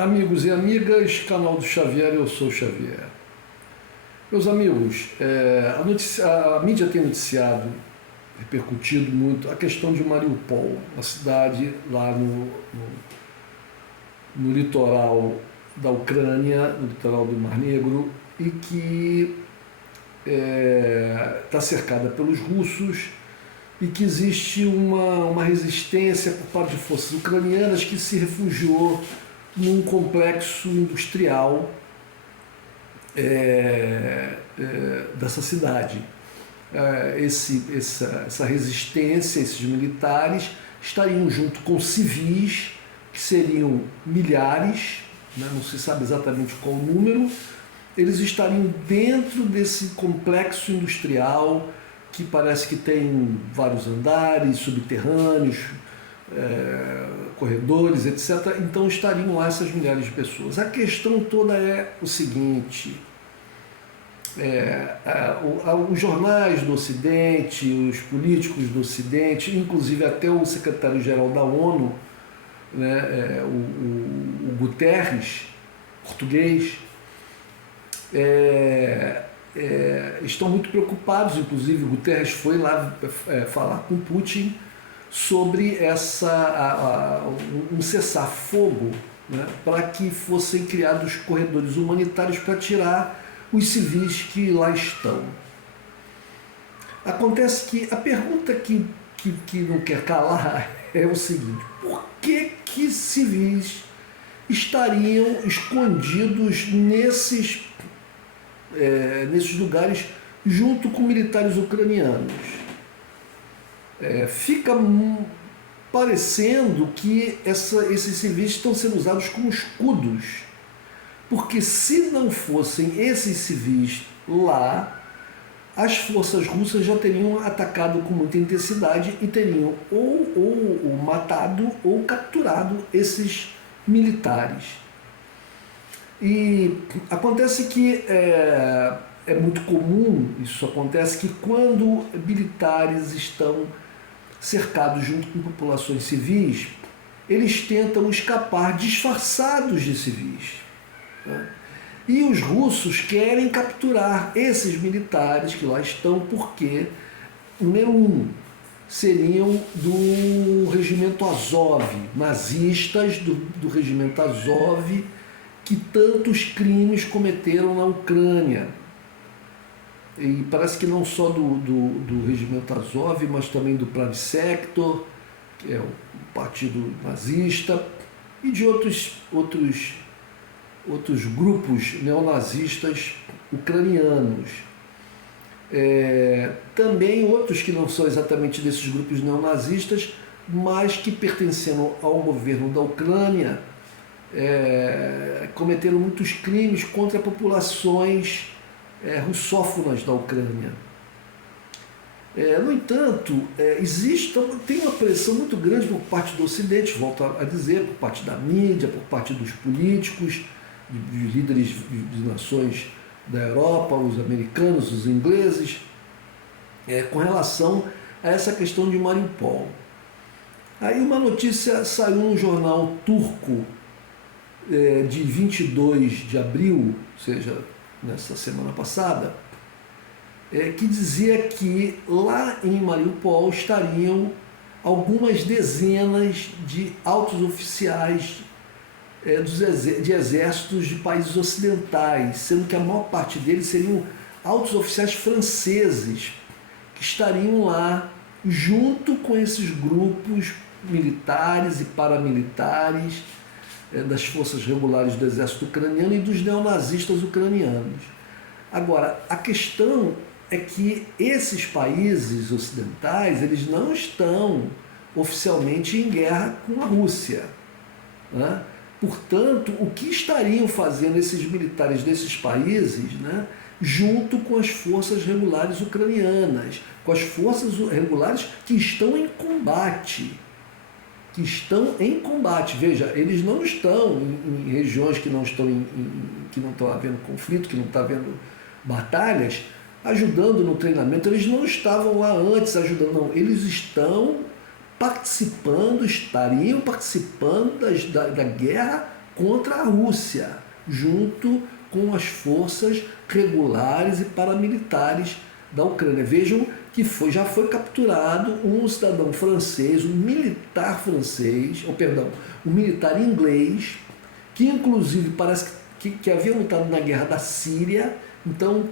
Amigos e amigas, canal do Xavier, eu sou o Xavier. Meus amigos, a mídia tem noticiado, repercutido muito, a questão de Mariupol, uma cidade lá no litoral da Ucrânia, no litoral do Mar Negro, e que está cercada pelos russos e que existe uma resistência por parte de forças ucranianas que se refugiou num complexo industrial dessa cidade. Essa resistência, esses militares estariam junto com civis, que seriam milhares, né, não se sabe exatamente qual o número, eles estariam dentro desse complexo industrial que parece que tem vários andares subterrâneos, corredores, etc. Então estariam lá essas milhares de pessoas. A questão toda é o seguinte: os jornais do Ocidente, os políticos do Ocidente, inclusive até o secretário-geral da ONU, né, o Guterres, português, estão muito preocupados. Inclusive o Guterres foi lá falar com Putin sobre um cessar-fogo, né, para que fossem criados corredores humanitários para tirar os civis que lá estão. Acontece que a pergunta que não quer calar é o seguinte: por que civis estariam escondidos nesses lugares junto com militares ucranianos? Fica parecendo que esses civis estão sendo usados como escudos, porque se não fossem esses civis lá, as forças russas já teriam atacado com muita intensidade e teriam ou matado ou capturado esses militares. E acontece que é muito comum, isso acontece, que quando militares estão cercados junto com populações civis, eles tentam escapar disfarçados de civis, né? E os russos querem capturar esses militares que lá estão porque, número um, seriam do regimento Azov, nazistas do regimento Azov, que tantos crimes cometeram na Ucrânia. E parece que não só do regimento Azov, mas também do Pravi Sector, que é o partido nazista, e de outros grupos neonazistas ucranianos. Também outros que não são exatamente desses grupos neonazistas, mas que pertencendo ao governo da Ucrânia, cometeram muitos crimes contra populações russófonas da Ucrânia. No entanto, tem uma pressão muito grande por parte do Ocidente, volto a dizer, por parte da mídia, por parte dos políticos, de líderes de nações da Europa, os americanos, os ingleses, com relação a essa questão de Mariupol. Aí uma notícia saiu no jornal turco de 22 de abril, ou seja, nessa semana passada, que dizia que lá em Mariupol estariam algumas dezenas de altos oficiais de exércitos de países ocidentais, sendo que a maior parte deles seriam altos oficiais franceses que estariam lá junto com esses grupos militares e paramilitares das forças regulares do exército ucraniano e dos neonazistas ucranianos. Agora, a questão é que esses países ocidentais, eles não estão oficialmente em guerra com a Rússia, né? Portanto, o que estariam fazendo esses militares desses países, né, junto com as forças regulares ucranianas, com as forças regulares que estão em combate? Veja, eles não estão em regiões que não estão havendo conflito, que não está havendo batalhas, ajudando no treinamento. Eles não estavam lá antes ajudando, não. Eles estariam participando da guerra contra a Rússia, junto com as forças regulares e paramilitares da Ucrânia. Vejam que já foi capturado um cidadão francês, um militar francês, um militar inglês, que inclusive parece que havia lutado na guerra da Síria. Então,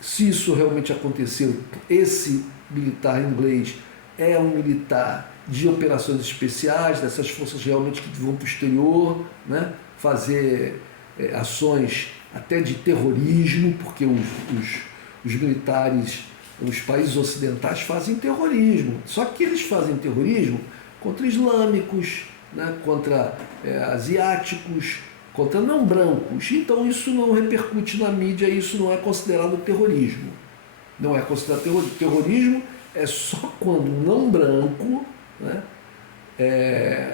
se isso realmente aconteceu, esse militar inglês é um militar de operações especiais, dessas forças realmente que vão para o exterior, né, fazer ações até de terrorismo, porque os militares, os países ocidentais fazem terrorismo. Só que eles fazem terrorismo contra islâmicos, né, contra asiáticos, contra não brancos. Então isso não repercute na mídia, isso não é considerado terrorismo. Não é considerado terrorismo. Terrorismo é só quando um não branco, né,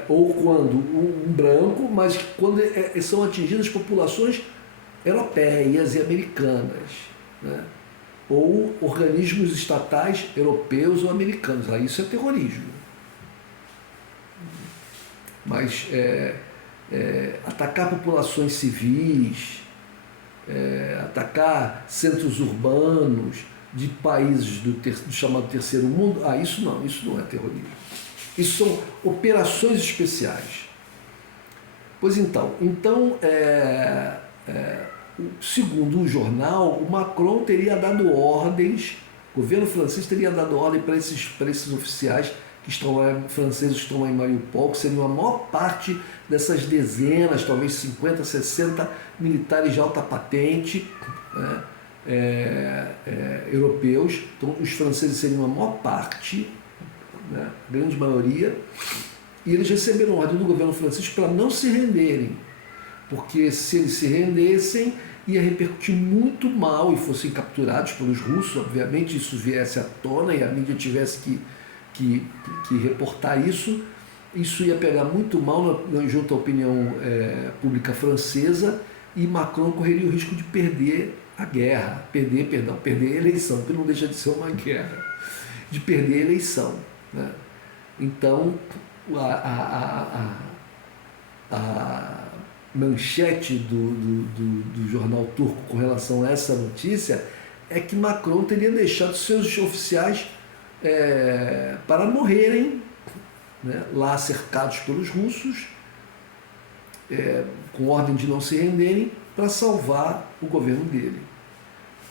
ou quando um branco, mas quando são atingidas populações europeias e americanas, né, ou organismos estatais europeus ou americanos. Aí isso é terrorismo. Mas atacar populações civis, atacar centros urbanos de países do chamado terceiro mundo, isso não é terrorismo. Isso são operações especiais. Pois então, segundo o jornal, o Macron teria dado ordens, o governo francês teria dado ordem para esses oficiais franceses que estão lá em Mariupol, que seriam a maior parte dessas dezenas, talvez 50, 60 militares de alta patente, né, europeus. Então, os franceses seriam a maior parte, né, a grande maioria, e eles receberam ordem do governo francês para não se renderem, porque se eles se rendessem, ia repercutir muito mal e fossem capturados pelos russos. Obviamente isso viesse à tona e a mídia tivesse que reportar isso ia pegar muito mal junto à opinião pública francesa, e Macron correria o risco de perder a guerra, perder a eleição, que não deixa de ser uma guerra, de perder a eleição, né? Então, a manchete do jornal turco com relação a essa notícia é que Macron teria deixado seus oficiais para morrerem, né, lá cercados pelos russos, com ordem de não se renderem, para salvar o governo dele.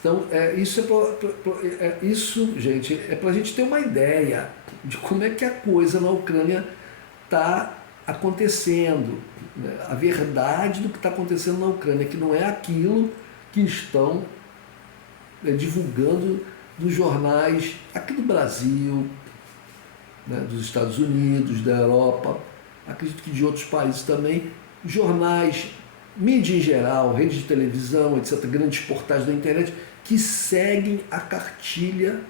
Então, isso, gente, é para a gente ter uma ideia de como é que a coisa na Ucrânia está acontecendo, né? A verdade do que está acontecendo na Ucrânia, que não é aquilo que estão divulgando nos jornais aqui do Brasil, né, dos Estados Unidos, da Europa, acredito que de outros países também, jornais, mídia em geral, rede de televisão, etc., grandes portais da internet, que seguem a cartilha,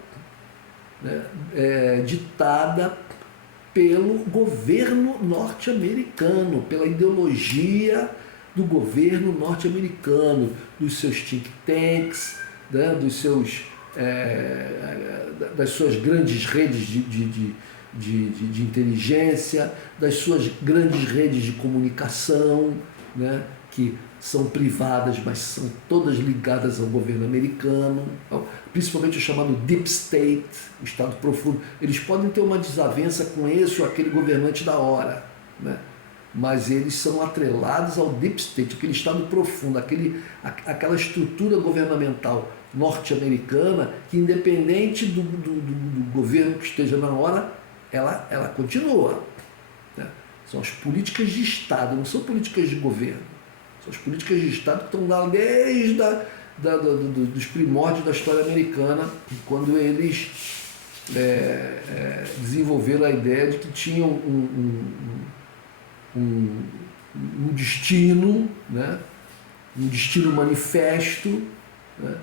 né, ditada pelo governo norte-americano, pela ideologia do governo norte-americano, dos seus think tanks, né, das suas grandes redes de inteligência, das suas grandes redes de comunicação, né, que são privadas, mas são todas ligadas ao governo americano, principalmente o chamado Deep State, o Estado profundo. Eles podem ter uma desavença com esse ou aquele governante da hora, né? Mas eles são atrelados ao Deep State, aquele Estado profundo, aquela estrutura governamental norte-americana que, independente do governo que esteja na hora, ela continua, né? São as políticas de Estado, não são políticas de governo. São as políticas de Estado que estão lá desde dos primórdios da história americana, quando eles desenvolveram a ideia de que tinham um destino, né? Um destino manifesto, né?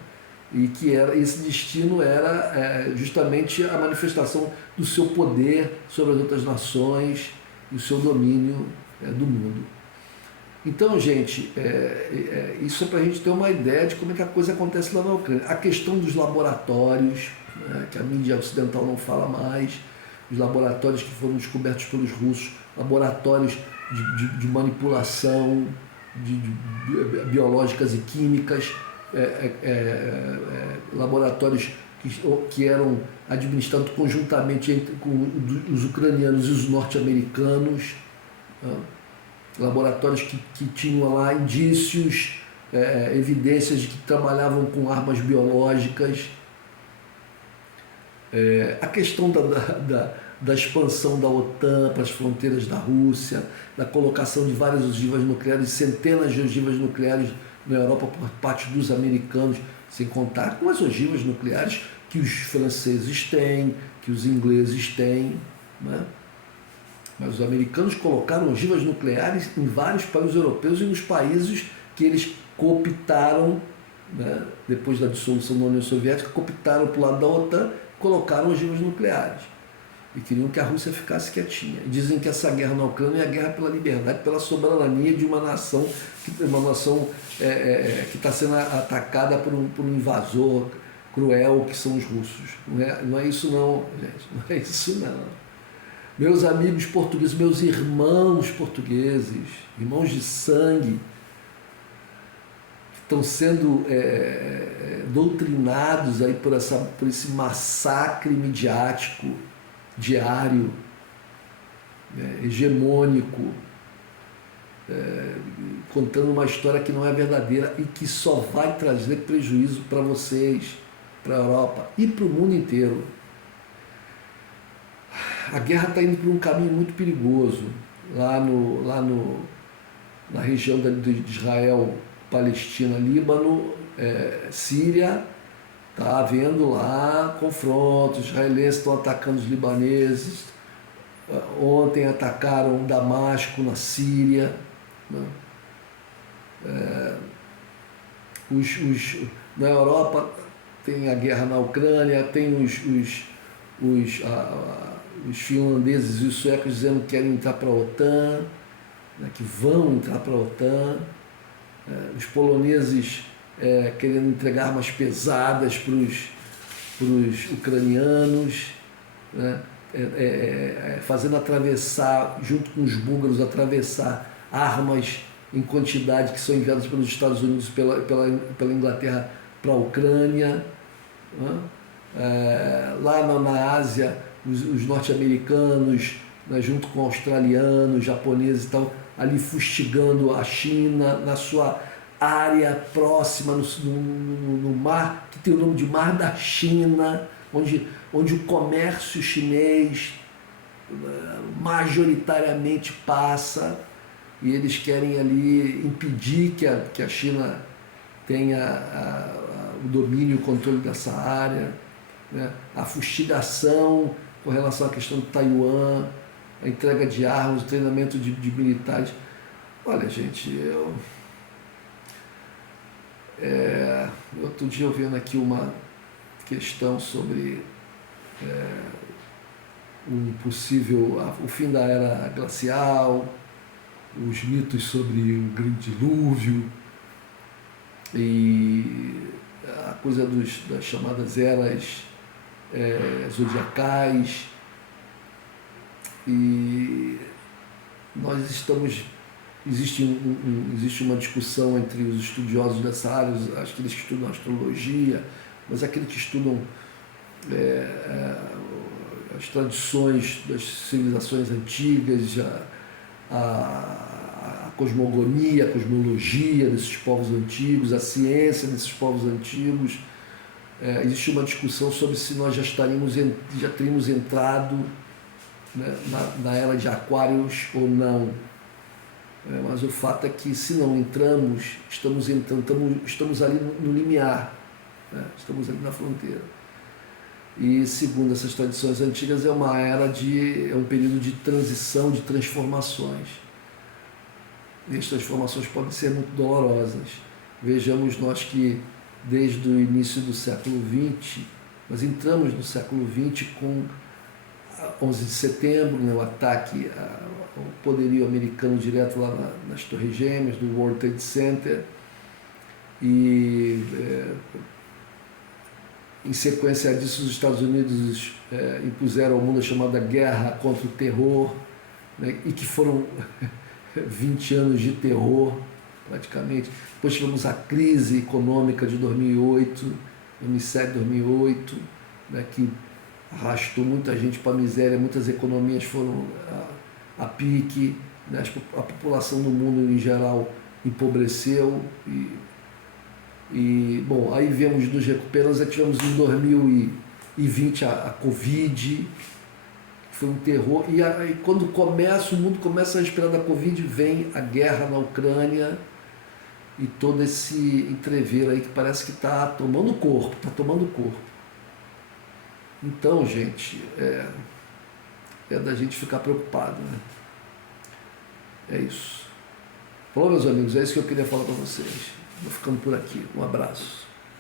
E que esse destino era justamente a manifestação do seu poder sobre as outras nações e o seu domínio do mundo. Então, gente, isso é para a gente ter uma ideia de como é que a coisa acontece lá na Ucrânia. A questão dos laboratórios, né, que a mídia ocidental não fala mais, os laboratórios que foram descobertos pelos russos, laboratórios de manipulação biológicas e químicas, laboratórios que eram administrados conjuntamente com os ucranianos e os norte-americanos, laboratórios que tinham lá indícios, evidências de que trabalhavam com armas biológicas. A questão da expansão da OTAN para as fronteiras da Rússia, da colocação de várias ogivas nucleares, centenas de ogivas nucleares na Europa por parte dos americanos, sem contar com as ogivas nucleares que os franceses têm, que os ingleses têm, né? Mas os americanos colocaram ogivas nucleares em vários países europeus e nos países que eles cooptaram, né? Depois da dissolução da União Soviética, cooptaram para o lado da OTAN, colocaram ogivas nucleares e queriam que a Rússia ficasse quietinha. E dizem que essa guerra na Ucrânia é a guerra pela liberdade, pela soberania de uma nação que está sendo atacada por um invasor cruel, que são os russos. Não é isso não, gente, não é isso não. Meus amigos portugueses, meus irmãos portugueses, irmãos de sangue, estão sendo doutrinados aí por esse massacre midiático diário, hegemônico, contando uma história que não é verdadeira e que só vai trazer prejuízo para vocês, para a Europa e para o mundo inteiro. A guerra está indo por um caminho muito perigoso na região de Israel, Palestina, Líbano, Síria. Está havendo lá confrontos, os israelenses estão atacando os libaneses. Ontem atacaram Damasco, na Síria. Né? Na Europa tem a guerra na Ucrânia, tem os finlandeses e os suecos dizendo que querem entrar para a OTAN, né, que vão entrar para a OTAN. Os poloneses querendo entregar armas pesadas para os ucranianos, né, fazendo atravessar, junto com os búlgaros, atravessar armas em quantidade que são enviadas pelos Estados Unidos, pela Inglaterra para a Ucrânia. Né? Lá na Ásia, os norte-americanos, né, junto com australianos, japoneses, estão ali fustigando a China na sua área próxima, no mar, que tem o nome de Mar da China, onde o comércio chinês majoritariamente passa, e eles querem ali impedir que a China tenha o domínio e o controle dessa área, né? A fustigação com relação à questão de Taiwan, a entrega de armas, o treinamento de militares. Olha, gente, outro dia eu vendo aqui uma questão sobre o fim da era glacial, os mitos sobre o grande dilúvio e a coisa das chamadas eras zodiacais. E existe uma discussão entre os estudiosos dessa área, aqueles que estudam astrologia, mas aqueles que estudam as tradições das civilizações antigas, a cosmogonia, a cosmologia desses povos antigos, a ciência desses povos antigos. Existe uma discussão sobre se nós já teríamos entrado, né, na era de Aquários ou não. Mas o fato é que, se não entramos, estamos ali no limiar, né? Estamos ali na fronteira. E, segundo essas tradições antigas, é um período de transição, de transformações. E as transformações podem ser muito dolorosas. Vejamos nós que, desde o início do século XX, nós entramos no século XX com 11 de setembro, né, o ataque ao poderio americano direto lá nas Torres Gêmeas, do World Trade Center, e em sequência disso os Estados Unidos impuseram ao mundo a chamada guerra contra o terror, né, e que foram 20 anos de terror, praticamente. Depois tivemos a crise econômica de 2008, 2007, 2008, né, que arrastou muita gente para a miséria, muitas economias foram a pique, né, a população do mundo em geral empobreceu bom, aí viemos nos recuperando, aí tivemos em 2020 a Covid, que foi um terror, e aí quando o mundo começa a respirar da Covid, vem a guerra na Ucrânia e todo esse entrever aí que parece que está tomando corpo, Então, gente, é da gente ficar preocupado, né? É isso. Bom, meus amigos, é isso que eu queria falar para vocês. Vou ficando por aqui. Um abraço.